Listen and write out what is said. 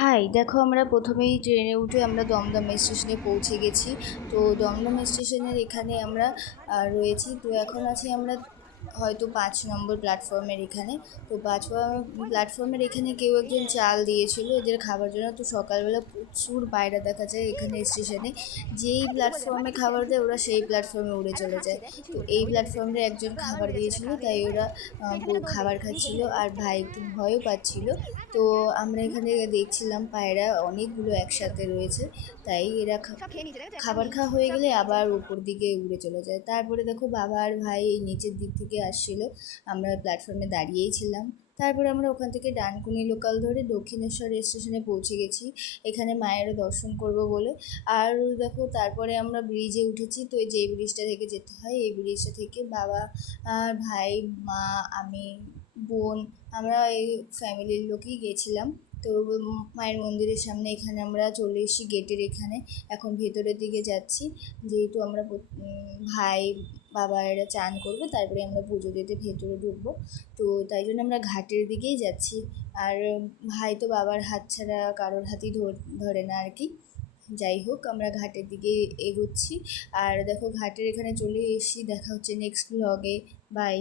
High, দেখো আমরা প্রথমেই ট্রেনে উঠে আমরা দমদম স্টেশনে পৌঁছে গেছি। তো দমদম স্টেশনের এখানে আমরা রয়েছি। তো এখন আছি আমরা হয়তো 5 নম্বর প্ল্যাটফর্মের এখানে। তো 5 প্ল্যাটফর্মের এখানে কেউ একজন চাল দিয়েছিল এদের খাবার জন্য। তো সকালবেলা প্রচুর পায়রা দেখা যায় এখানে স্টেশনে। যেই প্ল্যাটফর্মে খাবার দেয় ওরা সেই প্ল্যাটফর্মে উড়ে চলে যায়। তো এই প্ল্যাটফর্মে একজন খাবার দিয়েছিল, তাই ওরা খাবার খাচ্ছিল আর ভাই একটু ভয়ও পাচ্ছিল। তো আমরা এখানে দেখছিলাম পায়রা অনেকগুলো একসাথে রয়েছে, তাই এরা খাবার খাওয়া হয়ে গেলে আবার উপর দিকে উড়ে চলে যায়। তারপরে দেখো বাবা আর ভাই এই নিচের দিক থেকে আসছিল, আমরা প্ল্যাটফর্মে দাঁড়িয়েই ছিলাম। তারপরে আমরা ওখান থেকে ডানকুনি লোকাল ধরে দক্ষিণেশ্বর স্টেশনে পৌঁছে গেছি এখানে মায়ের দর্শন করব বলে। আর দেখো তারপরে আমরা ব্রিজে উঠেছি। তো যেই ব্রিজটা থেকে যেতে হয় এই ব্রিজটা থেকে বাবা আর ভাই, মা, আমি, বোন, আমরা এই ফ্যামিলির লোকই গেছিলাম। তো মায়ের মন্দিরের সামনে এখানে আমরা চলে এসেছি গেটের এখানে। এখন ভেতরের দিকে যাচ্ছি, যেহেতু আমরা ভাই, বাবা এরা চান করবে, তারপরে আমরা পুজো দিতে ভেতরে ঢুকবো। তো তাই জন্য আমরা ঘাটের দিকেই যাচ্ছি। আর ভাই তো বাবার হাত ছাড়া কারোর হাতই ধরে না আর কি। যাই হোক, আমরা ঘাটের দিকে এগোচ্ছি। আর দেখো ঘাটের এখানে চলে এসেছি। দেখা হচ্ছে নেক্সট ব্লগে। বাই।